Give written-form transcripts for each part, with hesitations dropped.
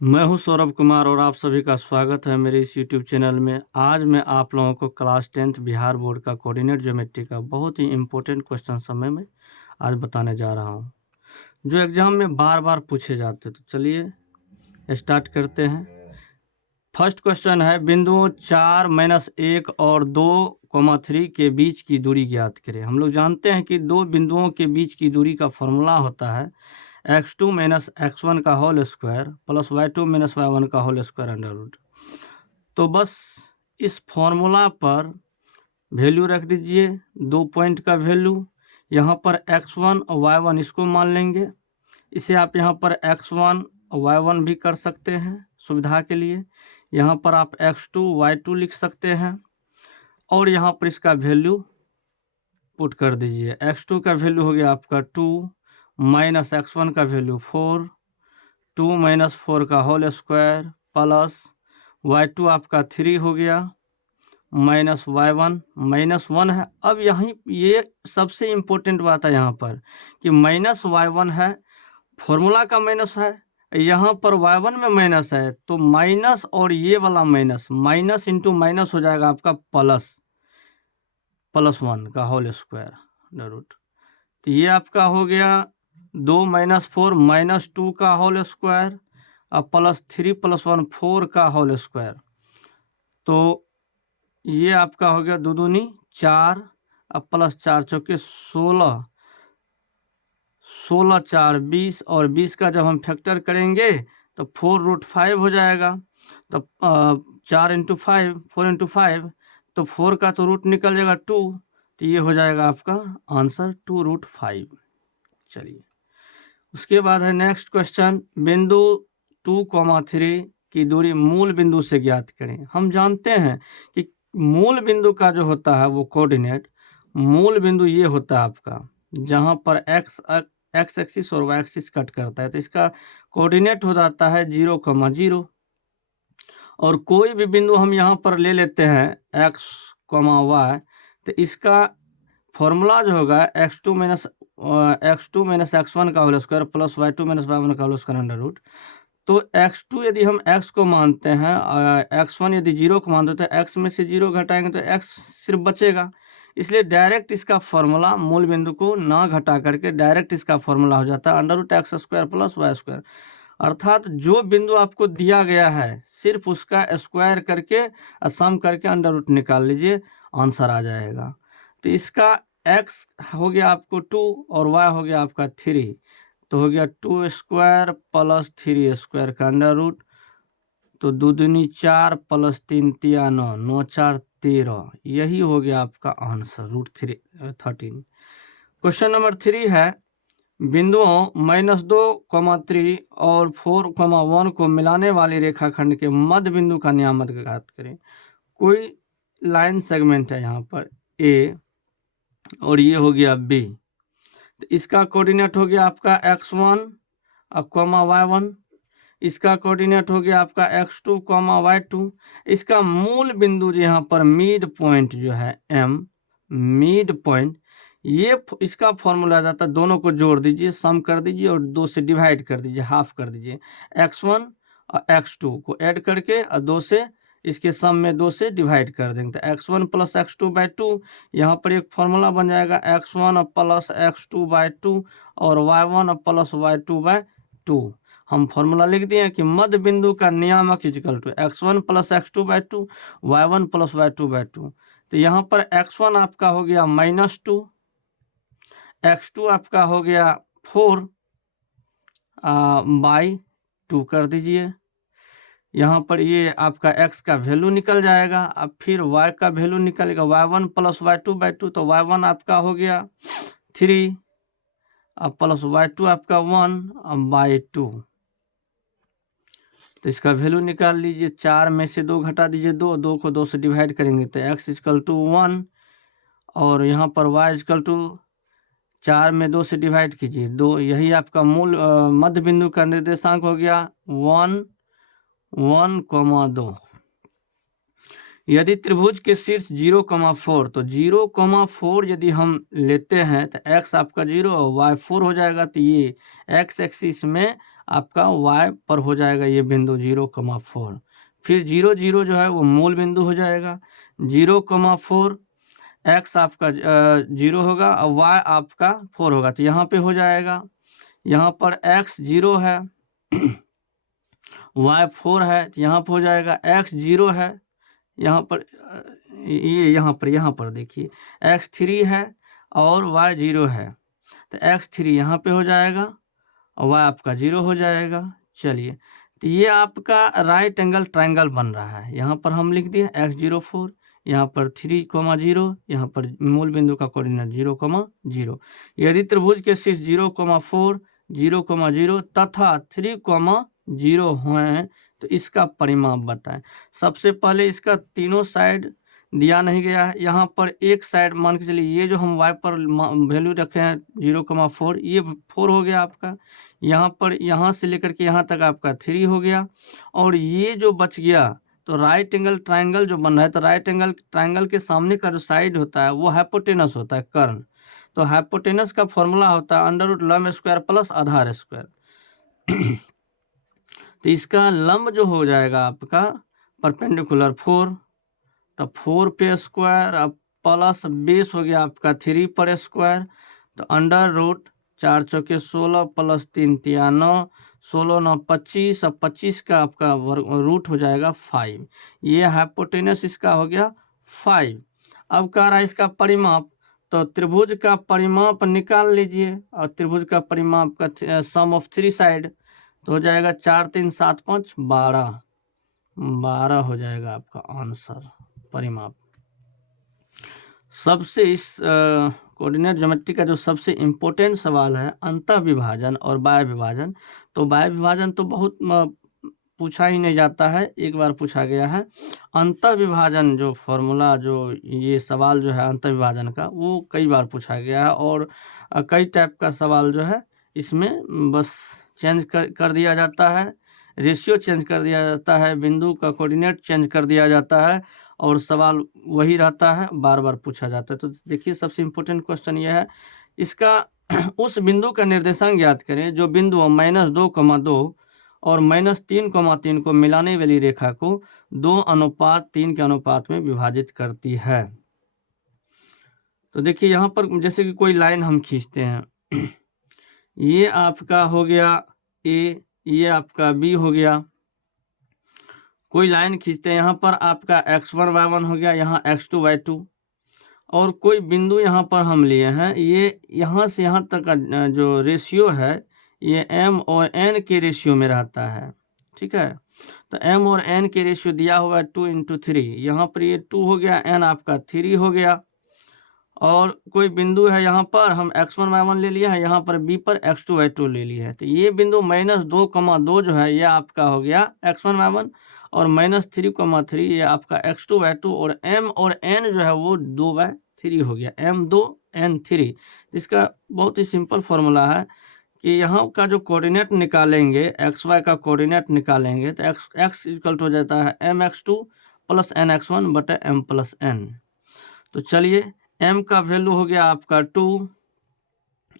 मैं हूं सौरभ कुमार और आप सभी का स्वागत है मेरे इस यूट्यूब चैनल में। आज मैं आप लोगों को क्लास 10th बिहार बोर्ड का कोऑर्डिनेट ज्योमेट्री का बहुत ही इम्पोर्टेंट क्वेश्चन समय में आज बताने जा रहा हूं, जो एग्जाम में बार बार पूछे जाते। तो चलिए स्टार्ट करते हैं। फर्स्ट क्वेश्चन है, बिंदुओं 4-1 और 2,3 के बीच की दूरी ज्ञात करें। हम लोग जानते हैं कि दो बिंदुओं के बीच की दूरी का फॉर्मूला होता है x2 - x1 का whole square plus y2 - y1 का होल स्क्वायर अंडर रूट। तो बस इस फॉर्मूला पर वैल्यू रख दीजिए, 2 पॉइंट का वैल्यू। यहाँ पर x1 और y1 इसको मान लेंगे। इसे आप यहाँ पर x1 और y1 भी कर सकते हैं सुविधा के लिए। यहाँ पर आप x2 y2 लिख सकते हैं और यहाँ पर इसका वैल्यू पुट कर दीजिए। x2 का वैल्यू हो गया आपका 2 माइनस x1 का वैल्यू 4, 2 - 4 का होल स्क्वायर प्लस y2 आपका 3 हो गया माइनस y1 है। अब यहीं ये सबसे इम्पोर्टेंट बात है यहाँ पर कि -y1 है, फॉर्मूला का माइनस है, यहाँ पर y1 में माइनस है, तो माइनस और ये वाला माइनस इंटू माइनस हो जाएगा आपका +1 का होल स्क्वायर रूट। तो ये आपका हो गया 2 - 4 -2 का होल स्क्वायर और +3 + 1 4 का होल स्क्वायर। तो ये आपका हो गया 2 दूनी 4 और +4 चौके 16, 16 4 20 और 20 का जब हम फैक्टर करेंगे तो 4√5 हो जाएगा। तो 4 × 5 4 × 5 तो 4 का तो रूट निकल जाएगा 2, तो ये हो जाएगा आपका आंसर 2√5। चलिए उसके बाद है नेक्स्ट क्वेश्चन, बिंदु 2,3 की दूरी मूल बिंदु से ज्ञात करें। हम जानते हैं कि मूल बिंदु का जो होता है वो कोऑर्डिनेट, मूल बिंदु ये होता है आपका जहाँ पर एक्स एक्सिस और वाई एक्सिस कट करता है, तो इसका कोऑर्डिनेट हो जाता है 0,0। और कोई भी बिंदु हम यहाँ पर ले लेते हैं x, y, तो इसका फॉर्मूला जो होगा x2 - x1 का whole square plus y2 - y1 का होल स्क्वायर अंडर रूट। तो x2 यदि हम x को मानते हैं और x1 यदि 0 को मानते हैं, तो x में से 0 घटाएंगे तो x सिर्फ बचेगा। इसलिए डायरेक्ट इसका फॉर्मूला मूल बिंदु को ना घटा करके डायरेक्ट इसका फॉर्मूला हो जाता है √x² + y²। अर्थात जो बिंदु आपको दिया गया है सिर्फ उसका स्क्वायर करके सम करके अंडर रूट निकाल लीजिए, आंसर आ जाएगा। तो इसका x हो गया आपको 2 और y हो गया आपका 3, तो हो गया 2² + 3² का अंडर रूट। तो 2 दूनी 4 + 3 तिया 9, 9 4 13, यही हो गया आपका आंसर √13। क्वेश्चन नंबर 3 है, बिंदुओं -2,3 और 4,1 को मिलाने वाली रेखाखंड के मध्य बिंदु का नियामक ज्ञात करें। कोई लाइन सेगमेंट है यहाँ पर ए और ये हो गया बी, तो इसका कोऑर्डिनेट हो गया आपका x1 y1, इसका कोऑर्डिनेट हो गया आपका x2 y2। इसका मूल बिंदु जो यहाँ पर मिड पॉइंट जो है m, मिड पॉइंट, ये इसका फॉर्मूला जाता है, दोनों को जोड़ दीजिए, सम कर दीजिए और 2 से डिवाइड कर दीजिए, हाफ कर दीजिए। x1 और x2 को ऐड करके और 2 से इसके सम में 2 से डिवाइड कर देंगे, तो x1 + x2/2। यहाँ पर एक फॉर्मूला बन जाएगा x1 + x2/2 और y1 + y2/2। हम फॉर्मूला लिख दिए कि मध्य बिंदु का नियामक equal to x1 + x2/2 y1 + y2/2। तो यहाँ पर x1 आपका हो गया -2, x2 आपका हो गया 4/2 कर दीजिए। यहाँ पर ये आपका x का वैल्यू निकल जाएगा, अब फिर y का वैल्यू निकलेगा y1 + y2/2, तो y1 आपका हो गया 3 और प्लस y2 आपका 1/2। तो इसका वैल्यू निकाल लीजिए, 4 में से 2 घटा दीजिए, 2 को 2 से डिवाइड करेंगे तो x = 1 और यहाँ पर y = 4 में 2 से डिवाइड कीजिए 2, यही आपका मूल मध्य बिंदु का निर्देशांक हो गया 1 1,2। यदि त्रिभुज के शीर्ष 0,4, तो 0,4 यदि हम लेते हैं तो x आपका 0 और y 4 हो जाएगा, तो ये x एक्सिस में आपका y पर हो जाएगा ये बिंदु 0,4। फिर 0 0 जो है वो मूल बिंदु हो जाएगा। 0,4 x आपका 0 होगा और y आपका 4 होगा, तो यहाँ पे हो जाएगा। यहाँ पर x 0 है y 4 है, तो यहाँ पर हो जाएगा x 0 है, यहाँ पर ये यहाँ पर देखिए x 3 है और y 0 है, तो x 3 यहाँ पे हो जाएगा और y आपका 0 हो जाएगा। चलिए, तो ये आपका राइट एंगल ट्रायंगल बन रहा है। यहाँ पर हम लिख दिए x 0 4, यहाँ पर 3,0, यहाँ पर मूल बिंदु का कोऑर्डिनेट 0,0। यदि त्रिभुज के शीर्ष 0,4 0,0 तथा 3,0 हैं तो इसका परिमाप बताएं। सबसे पहले इसका तीनों साइड दिया नहीं गया है। यहाँ पर एक साइड मान के चलिए, ये जो हम y पर वैल्यू रखे हैं 0,4, ये 4 हो गया आपका। यहाँ पर यहाँ से लेकर के यहाँ तक आपका 3 हो गया, और ये जो बच गया तो राइट एंगल ट्रायंगल जो बन रहा है, तो राइट एंगल ट्रायंगल के सामने का जो साइड होता है वो हाइपोटेनस होता है, कर्ण। तो हाइपोटेनस का फॉर्मूला होता है अंडर रूट लंब स्क्वायर प्लस आधार स्क्वायर। तो इसका लंब जो हो जाएगा आपका परपेंडिकुलर 4, तो 4 पे स्क्वायर, अब प्लस बेस हो गया आपका 3 पर स्क्वायर, तो अंडर रूट 4 चौके 16 प्लस 3 तिया 9, 16 9 25, अब 25 का आपका रूट हो जाएगा 5। ये हाइपोटेनस इसका हो गया 5। अब कह रहा है इसका परिमाप, तो त्रिभुज का परिमाप निकाल लीजिए, और त्रिभुज का परिमाप का सम ऑफ 3 साइड तो हो जाएगा 4 3 7 5 12 हो जाएगा आपका आंसर परिमाप। सबसे इस कोऑर्डिनेट ज्योमेट्री का जो सबसे इम्पोर्टेंट सवाल है अंतः विभाजन और बाह्य विभाजन। तो बाह्य विभाजन तो बहुत पूछा ही नहीं जाता है, एक बार पूछा गया है। अंतः विभाजन जो फॉर्मूला, जो ये सवाल जो है अंतः विभाजन का, वो कई बार पूछा गया है, और कई टाइप का सवाल जो है इसमें बस चेंज कर दिया जाता है, रेशियो चेंज कर दिया जाता है, बिंदु का कोऑर्डिनेट चेंज कर दिया जाता है, और सवाल वही रहता है, बार बार पूछा जाता है। तो देखिए सबसे इम्पोर्टेंट क्वेश्चन ये है इसका, उस बिंदु का निर्देशांक ज्ञात करें जो बिंदु -2,2 और -3,3 को मिलाने वाली रेखा को 2:3 के अनुपात में विभाजित करती है। तो देखिए यहाँ पर जैसे कि कोई लाइन हम खींचते हैं, ये आपका हो गया ए, ये आपका बी हो गया। कोई लाइन खींचते हैं, यहाँ पर आपका x1 y1 हो गया, यहाँ x2 y2, और कोई बिंदु यहाँ पर हम लिए हैं, ये यहाँ से यहाँ तक का जो रेशियो है ये m और n के रेशियो में रहता है, ठीक है। तो m और n के रेशियो दिया हुआ है 2:3, यहाँ पर ये 2 हो गया, n आपका 3 हो गया। और कोई बिंदु है यहाँ पर हम x1 y1 ले लिया है, यहाँ पर b पर x2 y2 ले लिया है। तो ये बिंदु -2,2 जो है ये आपका हो गया x1 y1, और -3,3 ये आपका x2 y2, और m और n जो है वो 2/3 हो गया, m2 n3। इसका बहुत ही सिंपल फॉर्मूला है कि यहाँ का जो कोऑर्डिनेट निकालेंगे, एक्स वाई का कोऑर्डिनेट निकालेंगे, तो x इक्वल टू हो जाता है mx2 + nx1 बटे m + n। तो चलिए m का वैल्यू हो गया आपका 2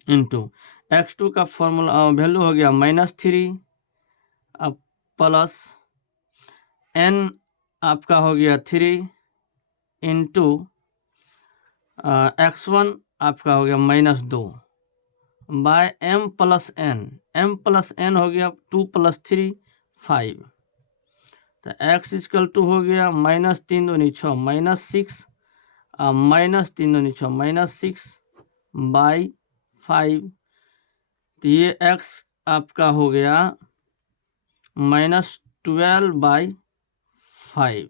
इंटू x2 का फॉर्मूला वैल्यू हो गया -3, अब प्लस n आपका हो गया 3 इंटू x1 आपका हो गया -2 bye m + n। m + n हो गया 2 + 3 5, तो x इक्वल टू हो गया -3 दूनी 6 -6, -3 दूनी 6 -6 बाई 5। तो ये x आपका हो गया -12/5,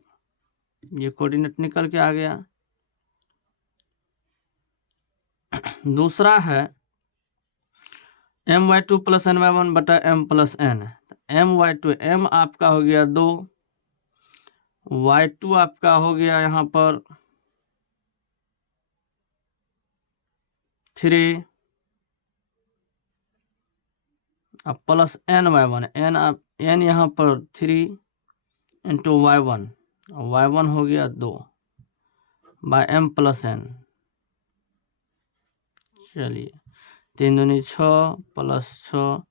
ये कोऑर्डिनेट निकल के आ गया। दूसरा है my2 + ny1 बटा m + n। my2 m आपका हो गया 2, y2 आपका हो गया यहाँ पर 3, अब प्लस ny1, n यहाँ पर 3 इंटू y1, y1 हो गया 2 बाय m + n। चलिए 3 दूनी 6 + 6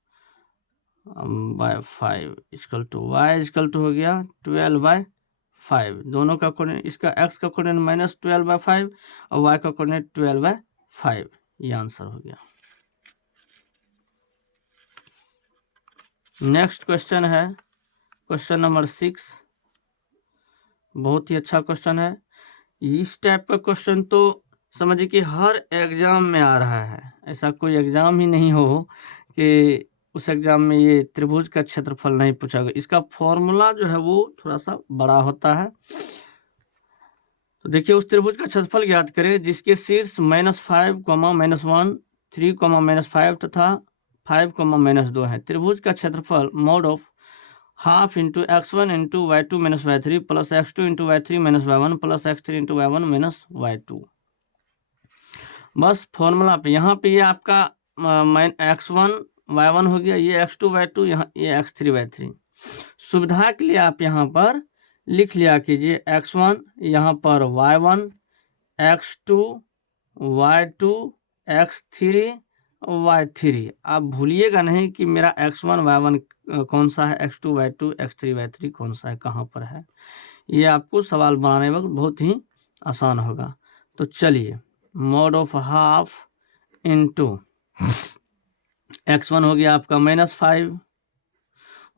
by 5 equal to Y equal to हो गया 12/5। दोनों का कोऑर्डिनेट, इसका x का कोऑर्डिनेट -12/5 और y का कोऑर्डिनेट 12/5। ये आंसर हो गया। नेक्स्ट क्वेश्चन है क्वेश्चन नंबर 6। बहुत ही अच्छा क्वेश्चन है। इस टाइप का क्वेश्चन तो समझिए कि हर एग्जाम में आ रहा है। ऐसा कोई एग्जाम ही नहीं हो कि उस एग्जाम में ये त्रिभुज का क्षेत्रफल नहीं पूछा गया। इसका फॉर्मूला जो है वो थोड़ा सा बड़ा होता है। तो देखिए, उस त्रिभुज का क्षेत्रफल ज्ञात करें जिसके शीर्ष -5, -1, 3, -5 तथा 5, -2 है। त्रिभुज का क्षेत्रफल mod of half into x1 into y2 - y3 plus x2 into y3 - y1 plus x3 into y1 - y2। बस फॉर्मूला पे यहाँ पे ये आपका x1 y1 हो गया, ये x2 y2, यहाँ ये x3 y3। सुविधा के लिए आप यहाँ पर लिख लिया कीजिए x1 यहाँ पर y1, x2 y2, x3 y3। आप भूलिएगा नहीं कि मेरा x1 y1 कौन सा है, x2 y2, x3 y3 कौन सा है, कहाँ पर है। ये आपको सवाल बनाने वक्त बहुत ही आसान होगा। तो चलिए, mod of half into x1 हो गया आपका -5,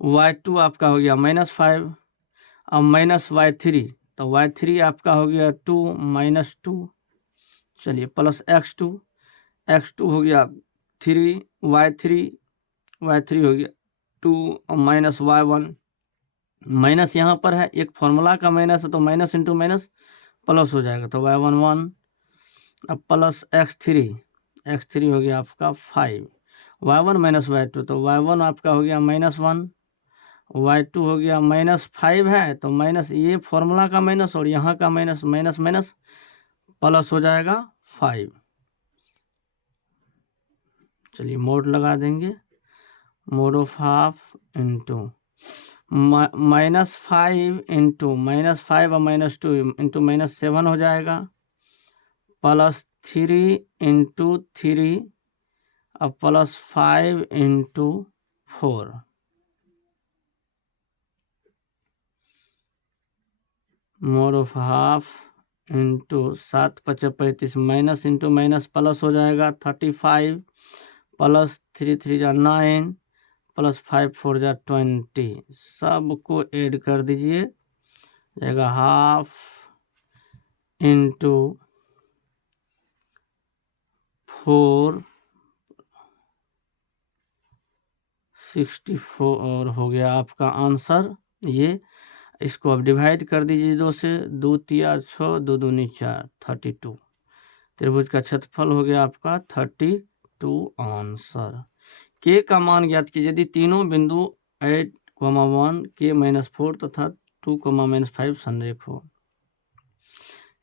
y2 आपका हो गया -5, अब -y3, तो y3 आपका हो गया 2 -2। चलिए, प्लस x2 हो गया 3, y3 हो गया 2 और -y1। माइनस यहाँ पर है, एक फॉर्मूला का माइनस है तो माइनस इंटू माइनस प्लस हो जाएगा, तो y1 1। अब प्लस x3 हो गया आपका 5, y1 - y2, तो y1 आपका हो गया -1, y2 हो गया -5 है, तो माइनस ये फॉर्मूला का माइनस और यहाँ का माइनस, माइनस माइनस प्लस हो जाएगा 5। चलिए, मोड लगा देंगे, mode of half into -5 into -5 और -2 इंटू -7 हो जाएगा, प्लस 3 इंटू 3 और plus 5 into 4। Mode of half into 7 × 5 = 35, minus into minus plus हो जाएगा 35, प्लस 3 3 = 9, प्लस 5 4 = 20। सबको ऐड कर दीजिए, जाएगा हाफ इंटू 4 64 और हो गया आपका आंसर। ये इसको अब डिवाइड कर दीजिए 2 से, 2 तिया 6, 2 दूनी 4, 32। त्रिभुज का क्षेत्रफल हो गया आपका 32 आंसर। के का मान ज्ञात कीजिए यदि तीनों बिंदु 8, 1 के -4 तथा 2, -5 संरेख हो।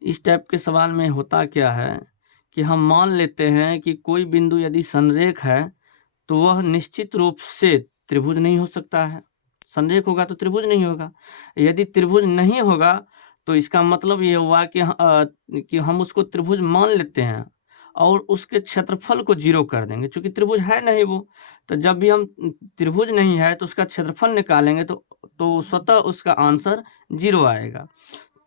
इस टाइप के सवाल में होता क्या है कि हम मान लेते हैं कि कोई बिंदु यदि संरेख है तो वह निश्चित रूप से त्रिभुज नहीं हो सकता है। संरेख होगा तो त्रिभुज नहीं होगा। यदि त्रिभुज नहीं होगा तो इसका मतलब ये हुआ कि हम उसको त्रिभुज मान लेते हैं और उसके क्षेत्रफल को 0 कर देंगे, क्योंकि त्रिभुज है नहीं वो। तो जब भी हम त्रिभुज नहीं है तो उसका क्षेत्रफल निकालेंगे तो स्वतः उसका आंसर 0 आएगा।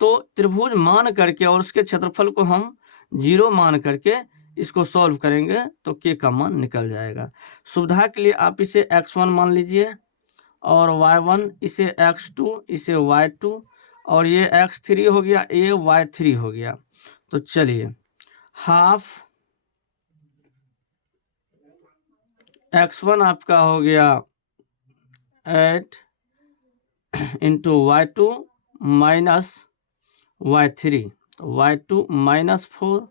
तो त्रिभुज मान करके और उसके क्षेत्रफल को हम 0 मान करके इसको सॉल्व करेंगे तो के का मान निकल जाएगा। सुविधा के लिए आप इसे x1 मान लीजिए और y1, इसे x2, इसे y2 और ये x3 हो गया, ये y3 हो गया। तो चलिए, हाफ x1 आपका हो गया 8 into y2 minus y3, y2 -4,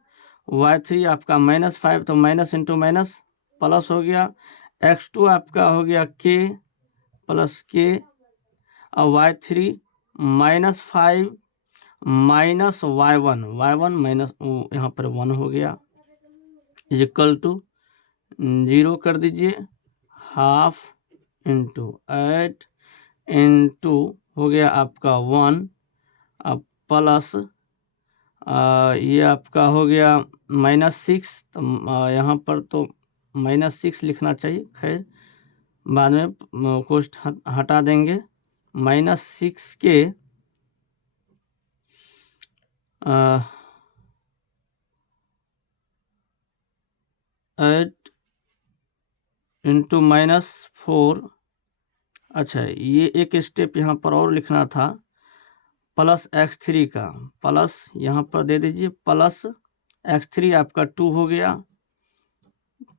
y3 आपका -5, तो माइनस इंटू माइनस प्लस हो गया। x2 आपका हो गया k प्लस k और y3 -5 माइनस y1 माइनस यहाँ पर 1 हो गया, इक्वल टू 0 कर दीजिए। हाफ इंटू 8 इंटू हो गया आपका 1 अब प्लस ये आपका हो गया -6, तो यहाँ पर तो -6 लिखना चाहिए, खैर बाद में कोष्ठ हटा देंगे। -6 के 8 इंटू -4। अच्छा, ये एक स्टेप यहाँ पर और लिखना था, +x3 का प्लस यहाँ पर दे दीजिए, +x3 आपका 2 हो गया,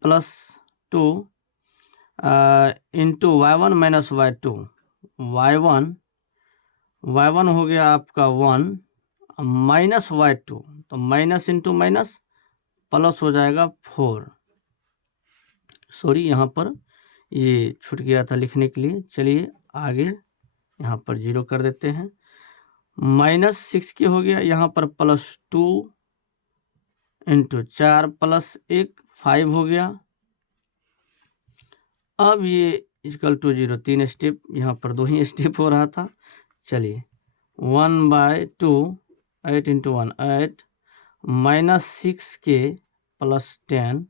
+2 इंटू y1 - y2, y1 हो गया आपका 1 -y2, तो माइनस इंटू माइनस प्लस हो जाएगा 4। सॉरी, यहाँ पर ये छूट गया था लिखने के लिए। चलिए आगे यहाँ पर 0 कर देते हैं। -6 के हो गया, यहाँ पर +2 इंटू 4 + 1 5 हो गया। अब ये = 0, 3 स्टेप, यहाँ पर 2 ही स्टेप हो रहा था। चलिए 1/2 8 इंटू 1 8 -6 के +10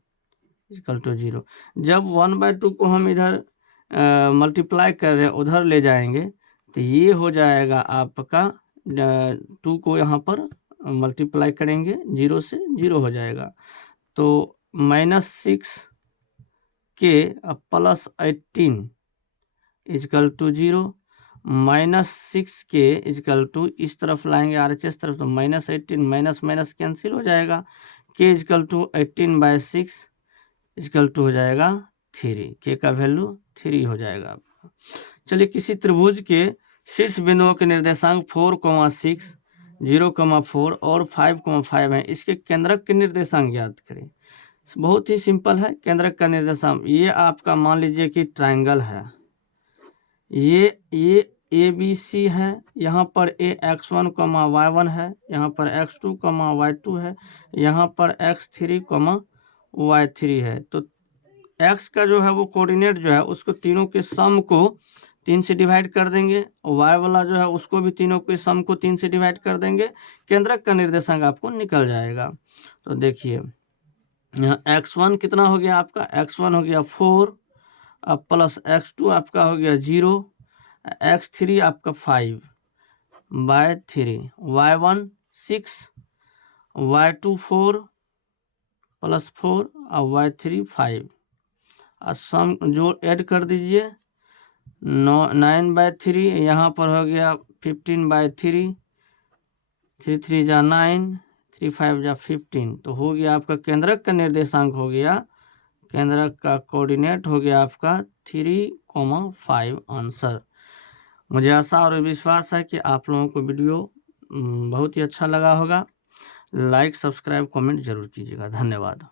= 0। जब 1/2 को हम इधर मल्टीप्लाई कर रहे हैं, उधर ले जाएंगे, तो ये हो जाएगा आपका 2 को यहाँ पर मल्टीप्लाई करेंगे 0 से, 0 हो जाएगा। तो -6 के +18 = 0, -6 के = इस तरफ लाएंगे RHS तरफ, तो -18 माइनस कैंसिल हो जाएगा। के = 18/6 = हो जाएगा 3, के का वैल्यू 3 हो जाएगा आपका। चलिए किसी त्रिभुज के शीर्ष बिंदुओं के निर्देशांक 4,6 0,4 और 5,5 है, इसके केंद्रक के निर्देशांक ज्ञात करें। बहुत ही सिंपल है। केंद्रक का निर्देशांक ये आपका मान लीजिए कि ट्रायंगल है, ये ABC है, यहाँ पर x1, y1 है, यहाँ पर x2, y2 है, यहाँ पर x3, y3 है। तो x का जो है वो कोऑर्डिनेट जो है उसको तीनों के सम को 3 से डिवाइड कर देंगे, और y वाला जो है उसको भी तीनों के सम को 3 से डिवाइड कर देंगे, केंद्रक का निर्देशांक आपको निकल जाएगा। तो देखिए यहाँ x1 कितना हो गया आपका, x1 हो गया 4, अब प्लस x2 आपका हो गया 0, x3 आपका 5/3, y1 6, y2 4 + 4 और y3 5, और सम जो ऐड कर दीजिए 9/3, यहाँ पर हो गया 15/3, 3 3 जा 9, 3 5 जा 15, तो हो गया आपका केंद्रक का निर्देशांक हो गया, केंद्रक का कोऑर्डिनेट हो गया आपका 3,5 आंसर। मुझे आशा और विश्वास है कि आप लोगों को वीडियो बहुत ही अच्छा लगा होगा। लाइक, सब्सक्राइब, कमेंट जरूर कीजिएगा। धन्यवाद।